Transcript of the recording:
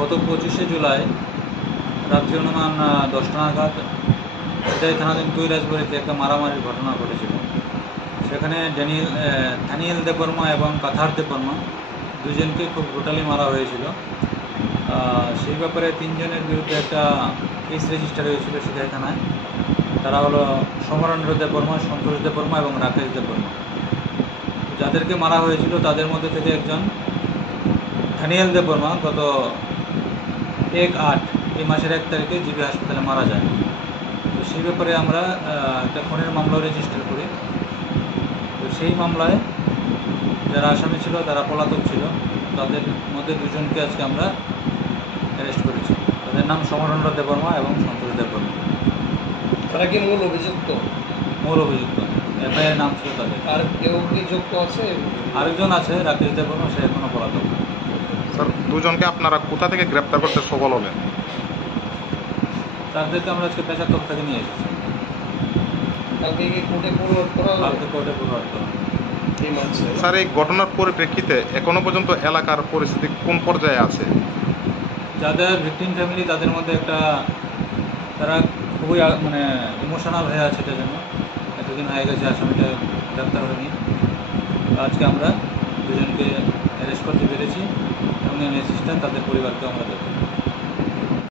গত 25শে জুলাই রাত্রি অনুমান 10টা নাগাদ এটাই থানাধীন কৈলাসবাড়িতে একটা মারামারির ঘটনা ঘটেছিল। সেখানে দানিয়েল দেববর্মা এবং কাথার দেববর্মা দুজনকে খুব ব্রুটালি মারা হয়েছিল। সেই ব্যাপারে 3 জনের বিরুদ্ধে একটা কেস রেজিস্টার হয়েছিল সিধাই থানায়। তারা হলো সমরেন্দ্র দেববর্মা, সন্তোষ দেববর্মা এবং রাকেশ দেববর্মা। যাদেরকে মারা হয়েছিল তাদের মধ্যে থেকে একজন দানিয়েল দেববর্মা গত 1/8 এই মাসের 1 তারিখে জিবি হাসপাতালে মারা যায়। তো সেই ব্যাপারে আমরা একটা খুনের মামলা রেজিস্টার করি। তো সেই মামলায় যারা আসামি ছিল তারা পলাতক ছিল। তাদের মধ্যে 2 জনকে আজকে আমরা অ্যারেস্ট করেছি। তাদের নাম সমরেন্দ্র দেববর্মা এবং সন্তোষ দেববর্মা। তারা কি মূল অভিযুক্ত? মূল অভিযুক্ত, এফআইআর নাম ছিল তাদের। আর কেউ কি যুক্ত আছে? আরেকজন আছে রাকেশ দেববর্মা, সে এখনও পলাতক। স্যার, 2 জনকে আপনারা কোথা থেকে গ্রেপ্তার করতে সফল হলেন? তাদেরকে আমরা আজকে পেশাতক থেকে নিয়ে এসেছি। কালকে কি কোর্টে ফরওয়ার্ড করা হবে? কালকে কোর্টে ফরওয়ার্ড করা হবে। এই মাসে স্যার, এই ঘটনার পরিপ্রেক্ষিতে এখনো পর্যন্ত এলাকার পরিস্থিতি কোন পর্যায়ে আছে? যাদের ভিকটিম ফ্যামিলি তাদের মধ্যে তারা খুবই ইমোশনাল হয়ে আছে। এটার জন্য এতদিন হয়ে গেছে আসামিটা গ্রেপ্তার হয়নি। আজকে আমরা 2 জনকে অ্যারেস্ট করতে পেরেছি এবং অ্যাসিস্ট্যান্ট তাদের পরিবারকে আমরা দেবো।